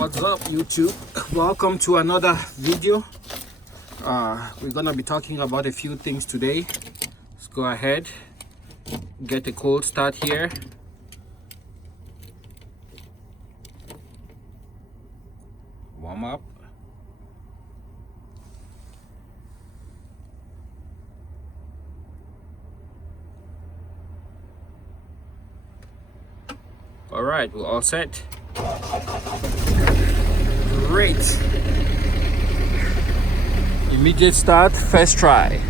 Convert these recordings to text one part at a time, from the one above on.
What's up, YouTube? Welcome to another video. We're gonna be talking about a few things today. Let's go ahead, get a cold start here. Warm up. All right, we're all set. Great. Immediate start, first try.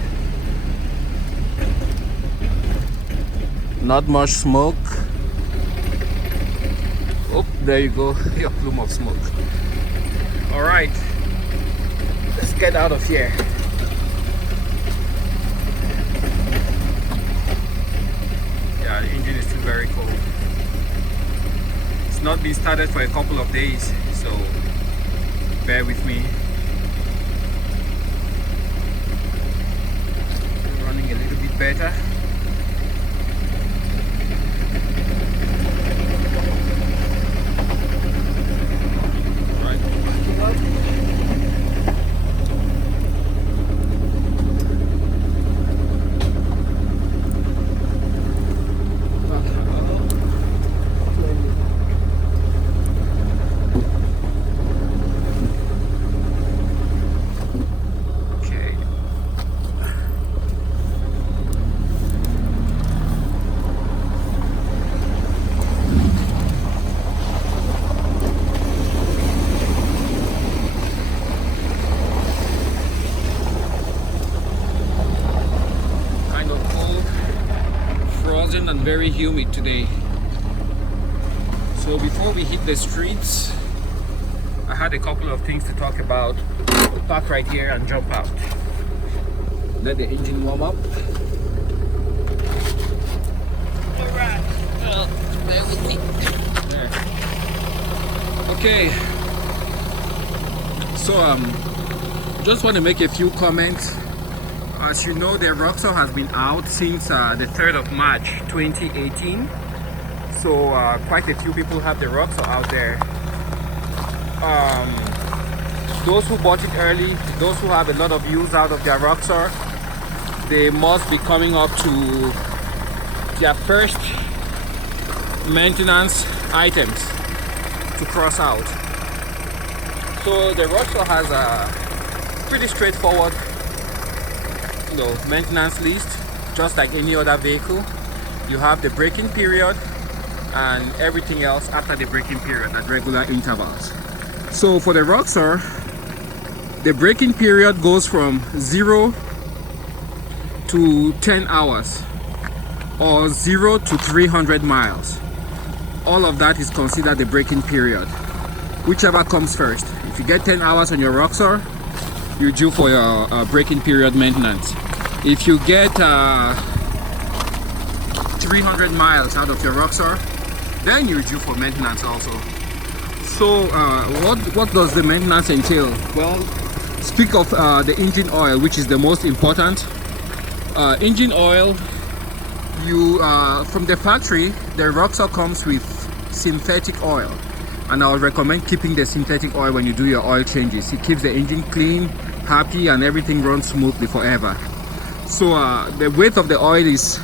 Not much smoke. Oh, there you go, your plume of smoke. All right, let's get out of here. Yeah, the engine is still very cold. It's not been started for a couple of days, so bear with me. Running a little bit better. Right. And very humid today. So before we hit the streets, I had a couple of things to talk about. Park right here and jump out. Let the engine warm up. Alright, well, bear with me. There. Okay. So just want to make a few comments. As you know, the ROXOR has been out since the 3rd of March 2018. So quite a few people have the ROXOR out there. Those who bought it early, those who have a lot of use out of their ROXOR, they must be coming up to their first maintenance items to cross out. So the ROXOR has a pretty straightforward maintenance list, just like any other vehicle. You have the braking period and everything else after the braking period at regular intervals. So for the ROXOR, the braking period goes from 0 to 10 hours or 0 to 300 miles. All of that is considered the braking period, whichever comes first. If you get 10 hours on your ROXOR, you're due for your braking period maintenance. If you get 300 miles out of your ROXOR, then you're due for maintenance also. So what does the maintenance entail? Well, speak of the engine oil, which is the most important. Engine oil, you from the factory, the ROXOR comes with synthetic oil, and I would recommend keeping the synthetic oil when you do your oil changes. It keeps the engine clean, happy, and everything runs smoothly forever. So the weight of the oil is,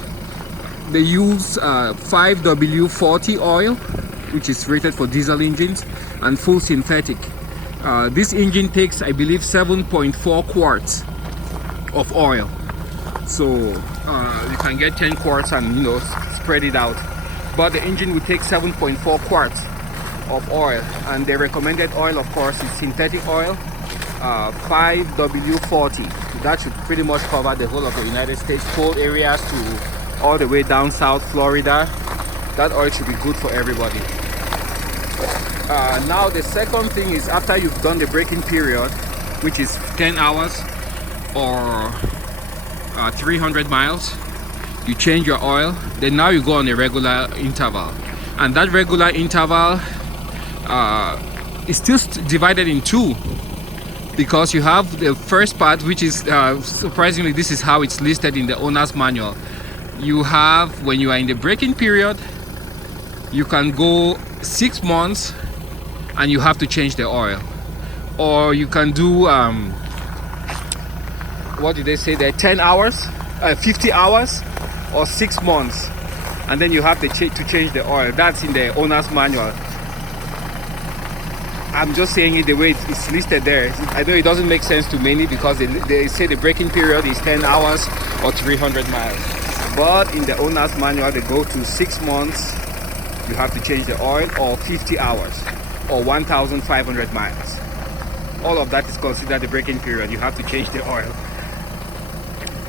they use 5W40 oil, which is rated for diesel engines, and full synthetic. This engine takes, I believe, 7.4 quarts of oil. So you can get 10 quarts and spread it out. But the engine will take 7.4 quarts of oil, and the recommended oil, of course, is synthetic oil, 5W40. That should pretty much cover the whole of the United States, cold areas to all the way down south Florida. That oil should be good for everybody. Now the second thing is, after you've done the braking period, which is 10 hours or 300 miles, you change your oil. Then now you go on a regular interval, and that regular interval is still divided in two, because you have the first part, which is surprisingly, this is how it's listed in the owner's manual. You have, when you are in the braking period, you can go 6 months and you have to change the oil. Or you can do what did they say there, 10 hours, 50 hours, or 6 months, and then you have to change the oil. That's in the owner's manual. I'm just saying it the way it's listed there. I know it doesn't make sense to many because they say the braking period is 10 hours or 300 miles. But in the owner's manual, they go to 6 months, you have to change the oil, or 50 hours, or 1,500 miles. All of that is considered the braking period. You have to change the oil.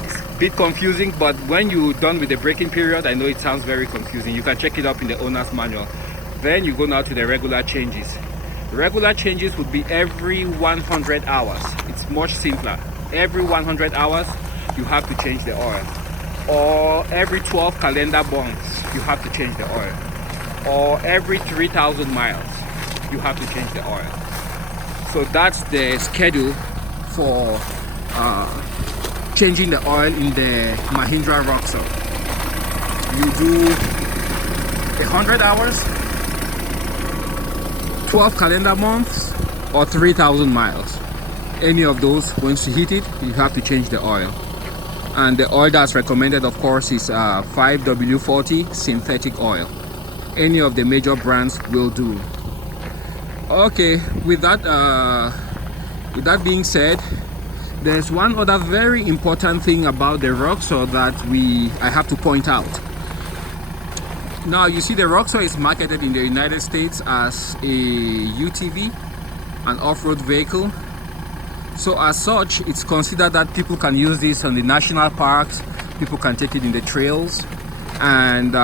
It's a bit confusing, but when you're done with the braking period, I know it sounds very confusing. You can check it up in the owner's manual. Then you go now to the regular changes. Regular changes would be every 100 hours. It's much simpler. Every 100 hours, you have to change the oil. Or every 12 calendar months, you have to change the oil. Or every 3,000 miles, you have to change the oil. So that's the schedule for changing the oil in the Mahindra ROXOR. You do 100 hours, 12 calendar months, or 3,000 miles. Any of those, once you hit it, you have to change the oil. And the oil that's recommended, of course, is 5W40 synthetic oil. Any of the major brands will do. Okay, with that being said, there's one other very important thing about the ROXOR that I have to point out. Now, you see, the ROXOR is marketed in the United States as a UTV, an off-road vehicle. So as such, it's considered that people can use this on the national parks, people can take it in the trails, and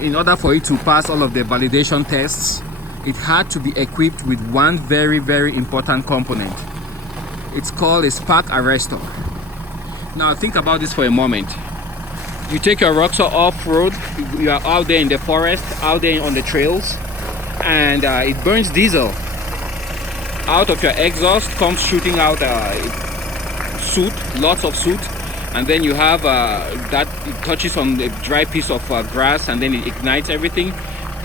in order for it to pass all of the validation tests, it had to be equipped with one very, very important component. It's called a spark arrestor. Now think about this for a moment. You take your ROXOR off-road, you are out there in the forest, out there on the trails, and it burns diesel. Out of your exhaust comes shooting out soot, lots of soot, and then you have that it touches on the dry piece of grass, and then it ignites everything.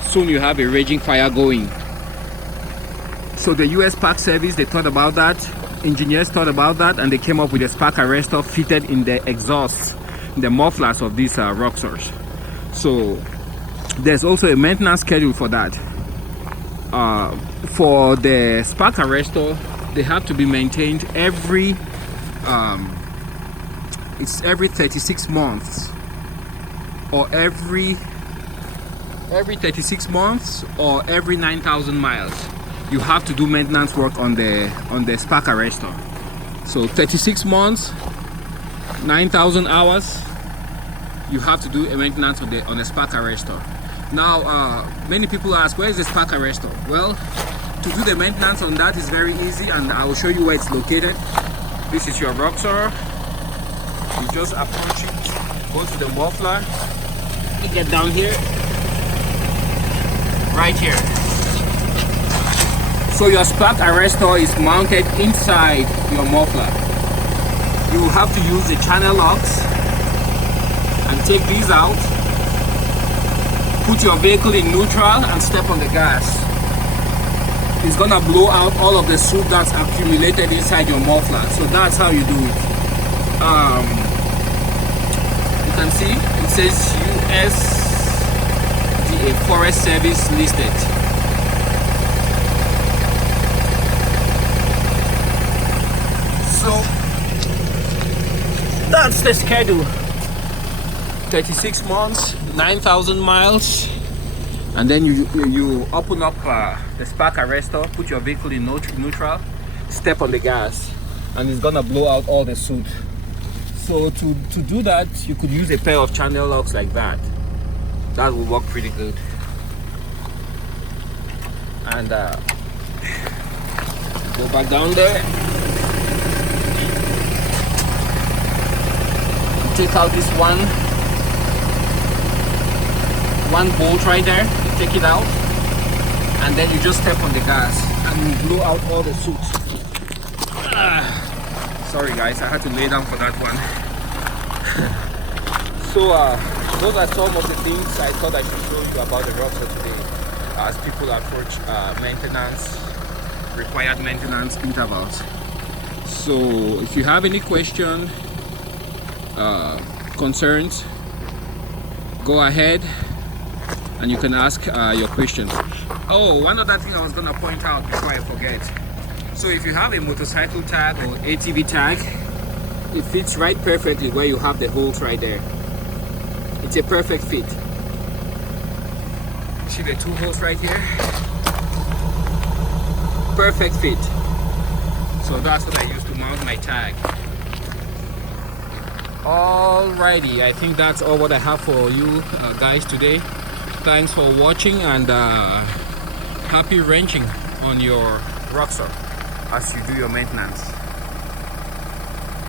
Soon you have a raging fire going. So the US Park Service, they thought about that, engineers thought about that, and they came up with a spark arrestor fitted in the exhausts, the mufflers of these ROXORs. So there's also a maintenance schedule for that. For the spark arrestor, they have to be maintained every 36 months, or every 36 months, or every 9,000 miles. You have to do maintenance work on the spark arrestor. So 36 months, 9,000 hours, you have to do a maintenance on the spark arrestor. Now, many people ask, where is the spark arrestor? Well, to do the maintenance on that is very easy, and I will show you where it's located. This is your ROXOR. You just approach it, go to the muffler, you get down here, right here. So your spark arrestor is mounted inside your muffler. You will have to use the channel locks and take these out. Put your vehicle in neutral and step on the gas. It's gonna blow out all of the soot that's accumulated inside your muffler. So that's how you do it. You can see it says USDA Forest Service listed. So that's the schedule. 36 months, 9,000 miles, and then you open up the spark arrestor, put your vehicle in neutral, step on the gas, and it's gonna blow out all the soot. So to do that, you could use a pair of channel locks like that. That will work pretty good. And go back down there, take out this one bolt right there, you take it out, and then you just step on the gas and you blow out all the soot. Sorry guys, I had to lay down for that one. So those are some of the things I thought I should show you about the ROXOR today as people approach maintenance required maintenance intervals. So if you have any question, concerns, go ahead and you can ask your questions. Oh, one other thing I was gonna point out before I forget. So if you have a motorcycle tag or ATV tag, it fits right perfectly where you have the holes right there. It's a perfect fit. See the two holes right here? Perfect fit. So that's what I use to mount my tag. Alrighty, I think that's all what I have for you guys today. Thanks for watching, and happy wrenching on your ROXOR as you do your maintenance.